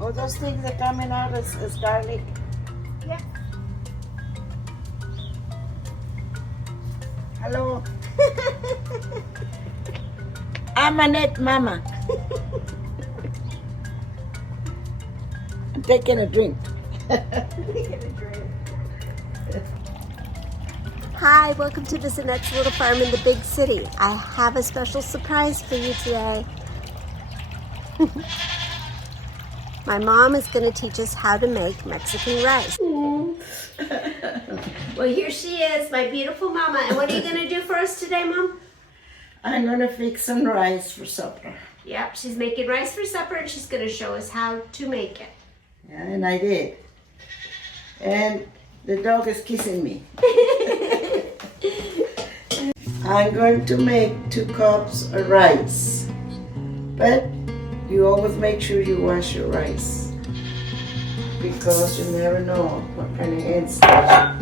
Oh, those things are coming out as garlic. Yeah. Hello. I'm Annette, Mama. I'm taking a drink. Hi, welcome to this Annette's Little Farm in the Big City. I have a special surprise for you today. My mom is going to teach us how to make Mexican rice. Well, here she is, my beautiful mama. And what are you going to do for us today, Mom? I'm gonna fix some rice for supper. Yep, she's making rice for supper and she's going to show us how to make it. Yeah, and I did. And the dog is kissing me. I'm going to make 2 cups of rice. But you always make sure you wash your rice, because you never know what kind of ants there are.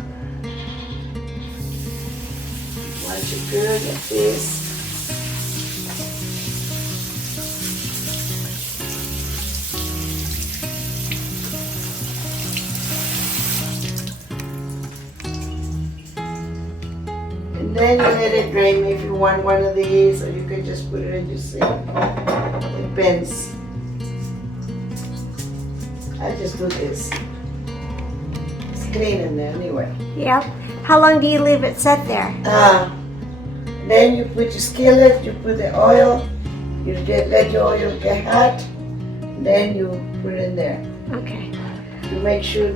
Wash it good like this. And then you let it drain if you want one of these, or you can just put it in your sink. Depends. I just do this. It's clean in there anyway. Yep. How long do you leave it set there? Then you put your skillet, you put the oil, you let your oil get hot, then you put it in there. Okay. You make sure,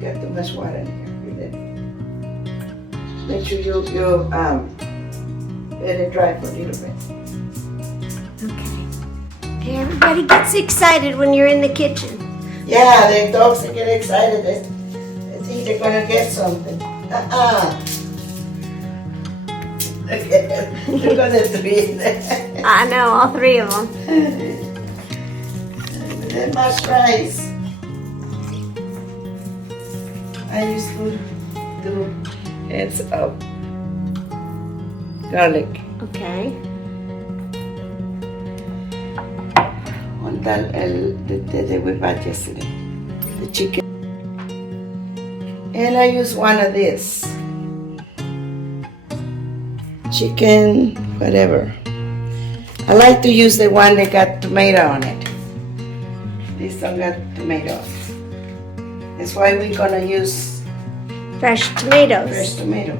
get too much water in here. Make sure you let it dry for a little bit. Okay, everybody gets excited when you're in the kitchen. Yeah, the dogs get excited. They think they're gonna get something. You're gonna 3 in there. I know, all 3 of them. That much rice. I used to do heads of garlic. Okay. On the we bought yesterday, the chicken. And I use one of this. Chicken, whatever. I like to use the one that got tomato on it. This one got tomatoes. That's why we're gonna use Fresh tomatoes. fresh tomato.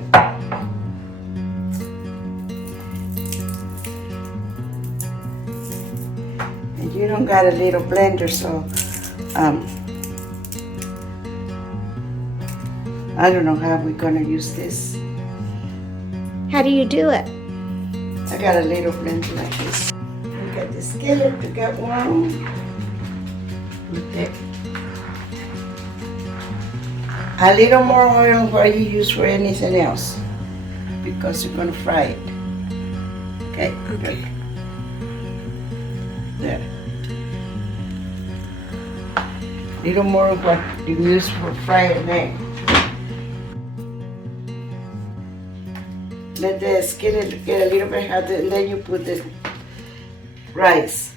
And you don't got a little blender, so I don't know how we're gonna use this. How do you do it? I got a little blender like this. We got the skillet to get warm. With it. A little more oil than what you use for anything else, because you're gonna fry it. Okay? Okay. There. Little more of what you use for frying an egg. Let the skillet get a little bit hot, and then you put the rice.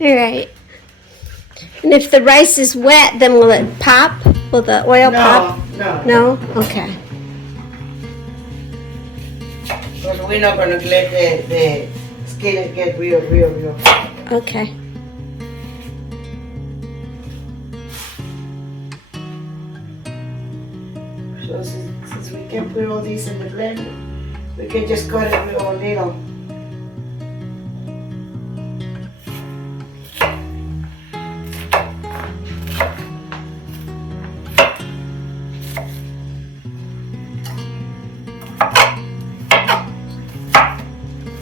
All right. And if the rice is wet, then will it pop? Will the oil pop? No. No? Okay. But we're not gonna let the skillet get real hot. Okay. So since we can put all these in the blender, we can just cut it real little.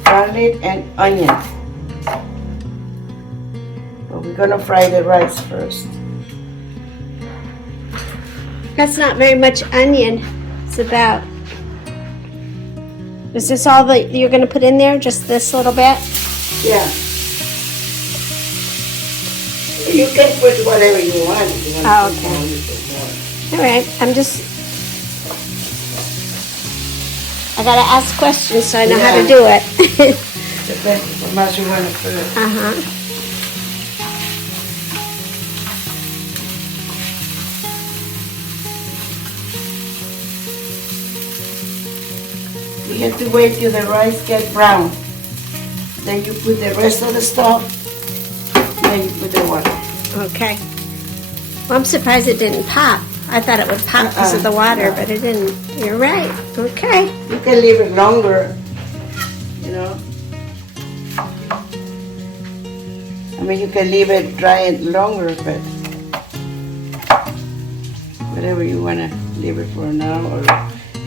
Garlic and onion. But we're gonna fry the rice first. That's not very much onion. It's about... Is this all that you're going to put in there? Just this little bit? Yeah. You can put whatever you want. If you want Oh, to put okay. more, you put more. All right. I'm just... I got to ask questions so I know how to do it. Depends how much you want to put. Uh-huh. You have to wait till the rice get brown. Then you put the rest of the stuff. Then you put the water. Okay. Well, I'm surprised it didn't pop. I thought it would pop because of the water, but it didn't. You're right. Okay. You can leave it longer, you know. I mean, you can leave it dry it longer, but whatever you want to leave it for an hour or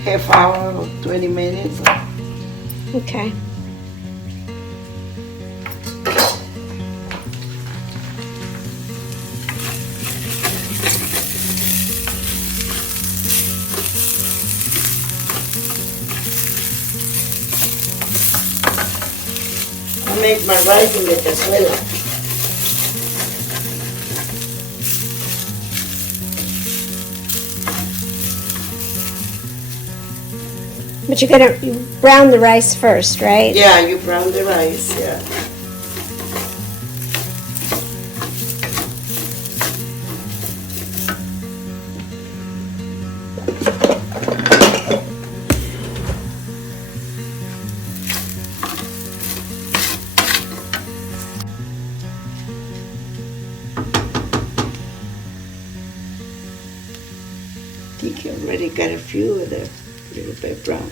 half hour or 20 minutes. Okay. I make my rice in the cazuela. But you're gonna brown the rice first, right? Yeah, you brown the rice, yeah. I think you already got a few of them, a little bit brown.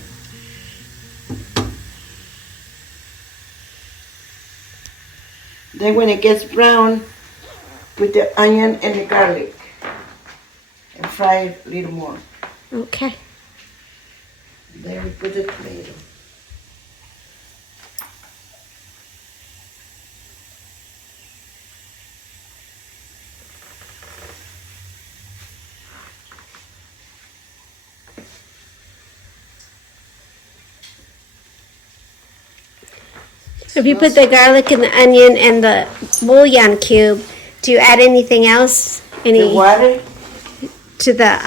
Then when it gets brown, put the onion and the garlic and fry it a little more. Okay. Then we put the tomato. If you put the garlic and the onion and the bouillon cube, do you add anything else? The water? To the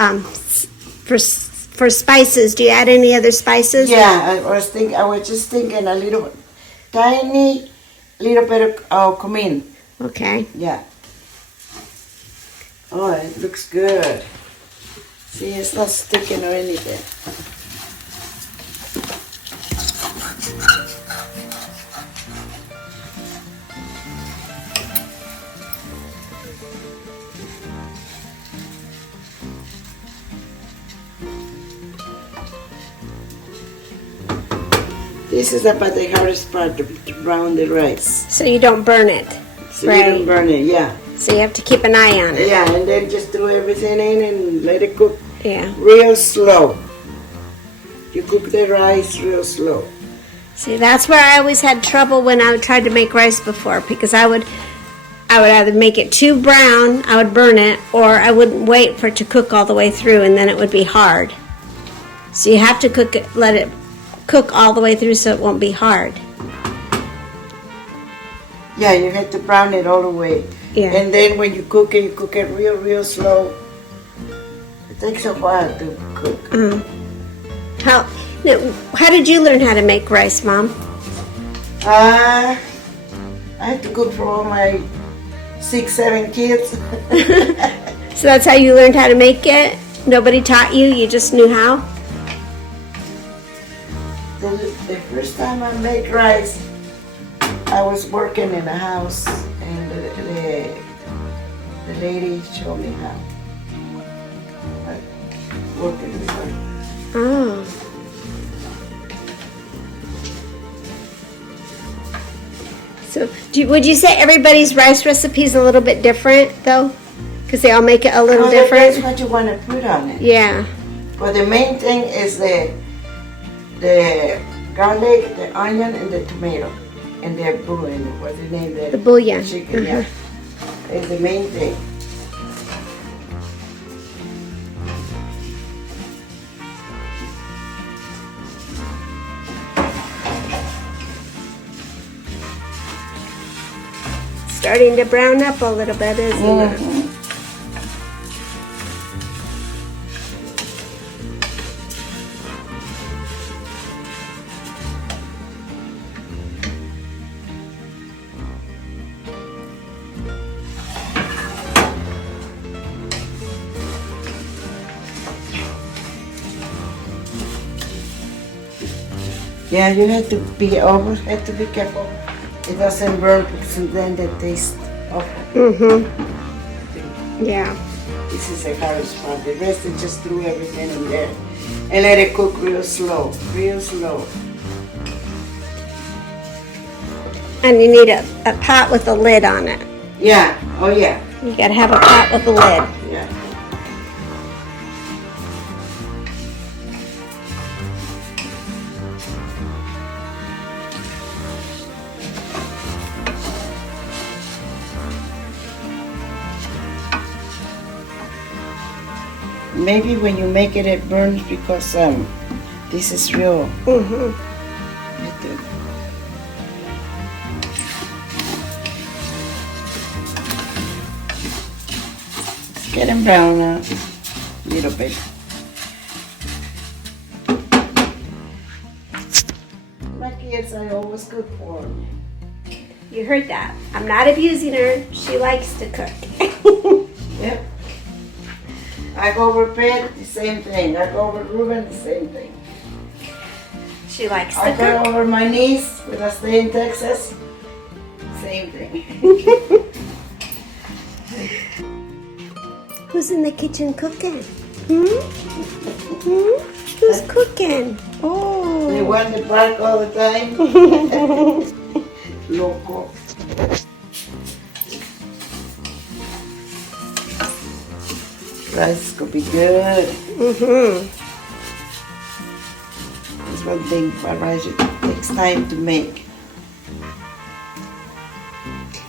for spices? Do you add any other spices? Yeah, I was just thinking a little, tiny, little bit of cumin. Okay. Yeah. Oh, it looks good. See, it's not sticking or anything. This is about the hardest part, to brown the rice. So you don't burn it. So right. you don't burn it, yeah. So you have to keep an eye on it. Yeah, and then just throw everything in and let it cook real slow. You cook the rice real slow. See, that's where I always had trouble when I tried to make rice before, because I would either make it too brown, I would burn it, or I wouldn't wait for it to cook all the way through, and then it would be hard. So you have to cook it, let it cook all the way through so it won't be hard. Yeah, you have to brown it all the way. Yeah. And then when you cook it real slow. It takes a while to cook. How did you learn how to make rice, Mom? I had to cook for all my 6, 7 kids. So that's how you learned how to make it? Nobody taught you? You just knew how? The first time I made rice, I was working in a house, and the lady showed me how. Working with her. Oh. So, would you say everybody's rice recipe is a little bit different, though? Because they all make it a little different? That's what you want to put on it. Yeah. But the main thing is the garlic, the onion, and the tomato. And the bouillon, what's the name? The bouillon. Chicken, yeah. It's the main thing. Starting to brown up a little bit, isn't it? Yeah, you have to be always have to be careful. It doesn't burn because then the taste of it. Mm-hmm. Yeah. This is the hardest part. The rest is just threw everything in there and let it cook real slow, real slow. And you need a pot with a lid on it. Yeah. Oh yeah. You gotta have a pot with a lid. Yeah. Maybe when you make it, it burns because this is real. Mm-hmm. It's getting brown now, a little bit. My kids, I always cook for them. You heard that. I'm not abusing her. She likes to cook. Yep. I go over Pet, the same thing. I go over Ruben, the same thing. She likes to I go cook. over my niece when I stay in Texas, same thing. Who's in the kitchen cooking? Who's cooking? They Oh. want to bark all the time. Loco. Rice could be good. Mm-hmm. That's one thing about rice, it takes time to make.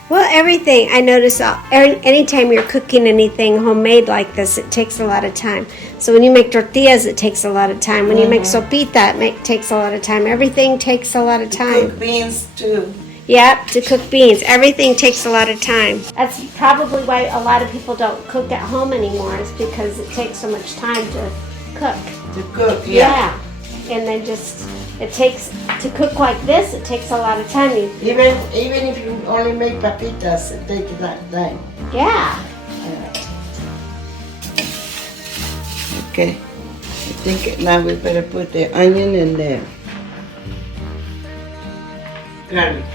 Well, everything I notice, anytime you're cooking anything homemade like this, it takes a lot of time. So when you make tortillas, it takes a lot of time. When you make sopita, it takes a lot of time. Everything takes a lot of time. Cook beans too. Yep, to cook beans. Everything takes a lot of time. That's probably why a lot of people don't cook at home anymore, is because it takes so much time to cook. To cook, yeah. And then it takes, to cook like this, it takes a lot of time. Even if you only make papitas, it takes that time. Yeah. Okay. I think now we better put the onion and the garlic.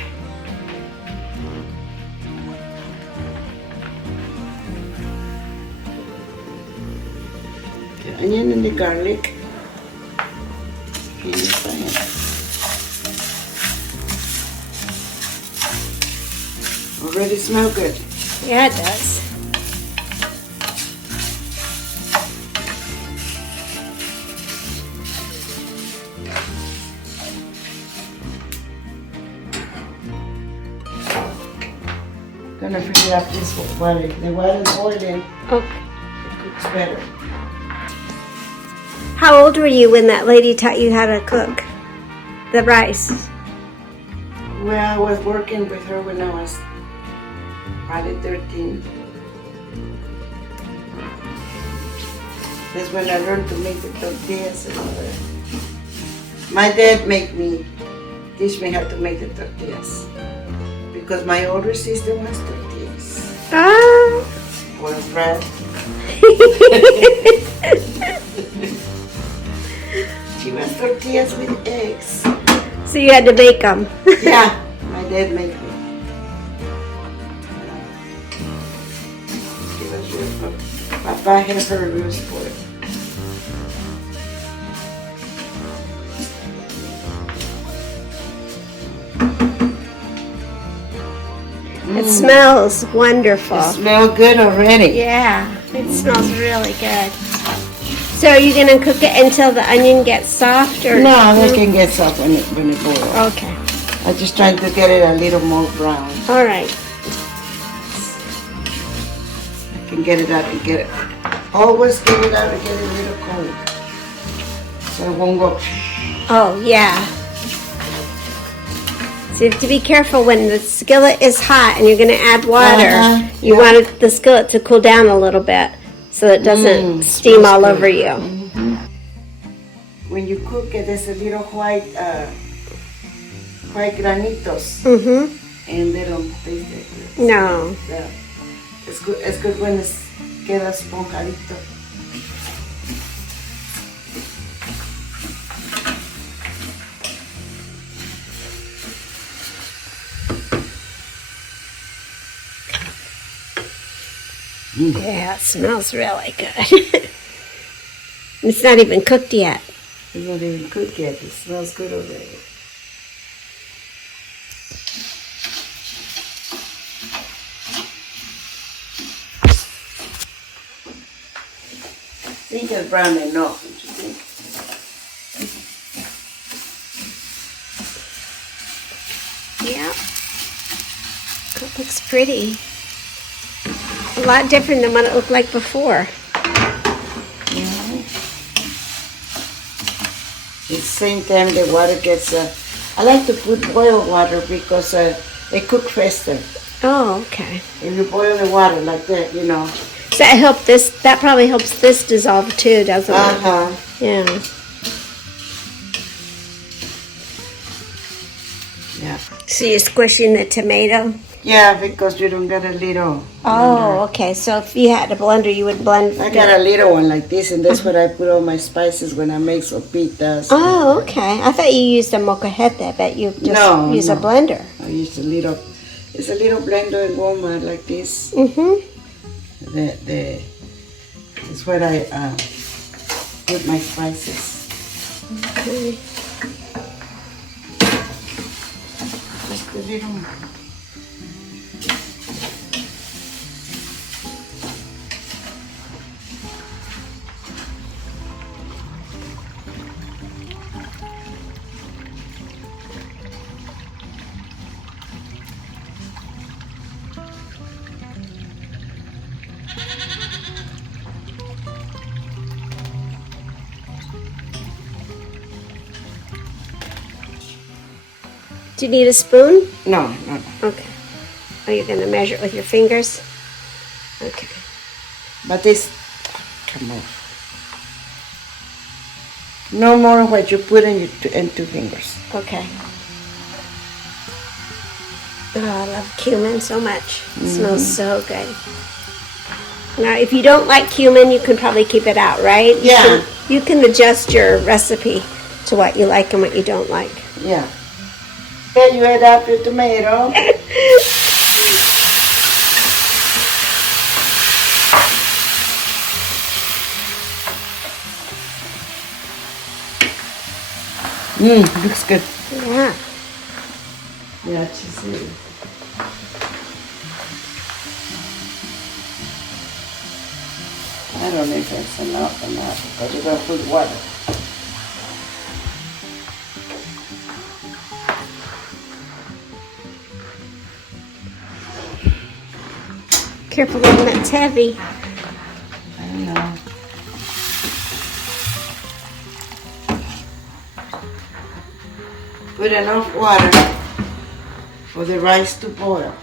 The onion and the garlic. Yes, I am. Already smell good. Yeah, it does. Gonna figure out this water. The water is boiling. Okay. It cooks better. How old were you when that lady taught you how to cook the rice? Well, I was working with her when I was probably 13. That's when I learned to make the tortillas and all that. My dad teach me how to make the tortillas. Because my older sister wants tortillas. Ah. Spoiled brat. She wants tortillas with eggs. So you had to make them. Yeah, my dad made me. She was real good. Papa had her real spoiled. It smells wonderful. It smells good already. Yeah, it smells really good. So are you gonna cook it until the onion gets soft, or No, they can get soft when it boils. Okay. I'm just trying to get it a little more brown. All right. I can get it out and get it. Always get it out and get it a little cold. So it won't go. Oh yeah. So you have to be careful when the skillet is hot and you're gonna add water. You want the skillet to cool down a little bit so it doesn't steam all over you. When you cook it, there's a little white granitos, and they don't taste that good. No. Yeah. It's good when it queda esponjadito. Yeah, it smells really good. It's not even cooked yet. It's not even cooked yet. It smells good already. I think it's brown enough, don't you think? Yeah. It looks pretty. A lot different than what it looked like before. At the same time, the water gets. I like to put boiled water because they cook faster. Oh, okay. If you boil the water like that, you know. Does that help this? That probably helps this dissolve too, doesn't it? Yeah. Yeah. So you're squishing the tomato? Yeah, because you don't get a little. Oh, okay. So if you had a blender, you would blend. I got a little one like this, and that's what I put all my spices when I make sopitas. Oh, okay. I thought you used a molcajete, but you just use a blender. I used a little. It's a little blender in Walmart like this. Mm-hmm. It's where I put my spices. Okay. Just a little. Do you need a spoon? No. Okay. Are you going to measure it with your fingers? Okay. But this, come on. No more what you put in two fingers. Okay. Oh, I love cumin so much. It smells so good. Now, if you don't like cumin, you can probably keep it out, right? You can adjust your recipe to what you like and what you don't like. Yeah. Okay, you add up your tomato. Looks good. Yeah. Yeah, cheesy. I don't know if that's enough or not, because you're going to put water. Careful when that's heavy. I know. Put enough water for the rice to boil.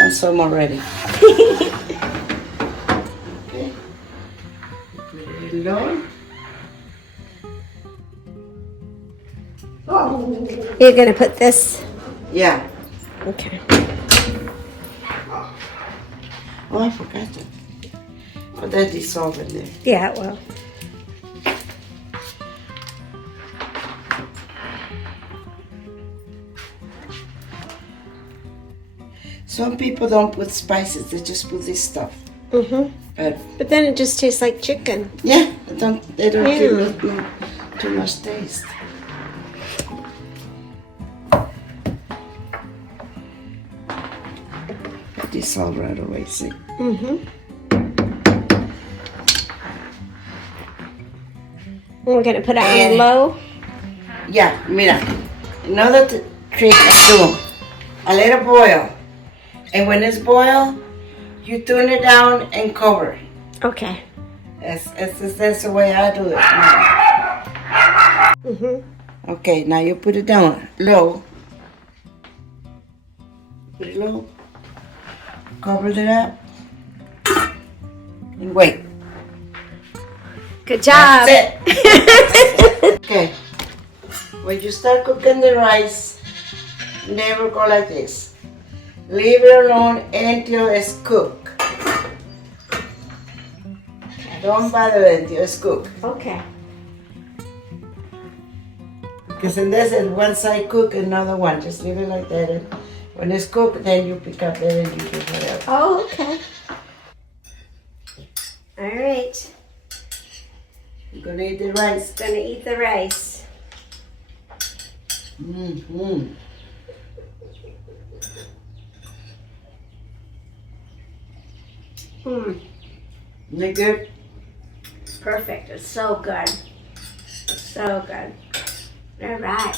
And some already. Okay. Put it low. You're going to put this? Yeah. Okay. Oh, I forgot that. Put that dissolve in there. Yeah, it will. Some people don't put spices, they just put this stuff. Mm-hmm. But then it just tastes like chicken. Yeah, they don't give it too much taste. Dissolve right away, see? Mm-hmm. We're going to put it on low? Yeah, mira. Another trick I do. I let it boil. And when it's boiled, you turn it down and cover. Okay. That's the way I do it now. Mm-hmm. Okay, now you put it down low. Put it low. Cover it up. And wait. Good job. That's it. Okay. When you start cooking the rice, never go like this. Leave it alone until it's cooked. Don't bother it until it's cooked. Okay. Because in this, is one side cook, another one. Just leave it like that. And when it's cooked, then you pick up it and you do whatever. Oh, okay. All right. You're gonna eat the rice. Gonna eat the rice. Mm-hmm. Mm. Isn't it good? Perfect. It's so good. So good. All right.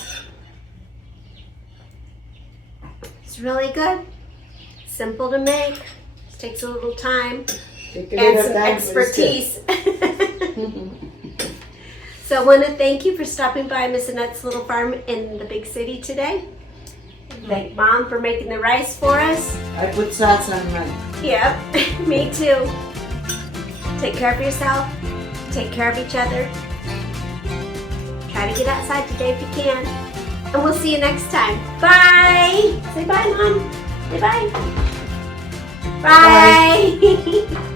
It's really good. Simple to make. Just takes a little time Take a and little some time, but it's good. expertise. So I want to thank you for stopping by Miss Annette's little farm in the big city today. Thank Mom for making the rice for us. I put sauce on mine. Yep, me too. Take care of yourself. Take care of each other. Try to get outside today if you can. And we'll see you next time. Bye. Say bye, Mom. Say bye. Bye.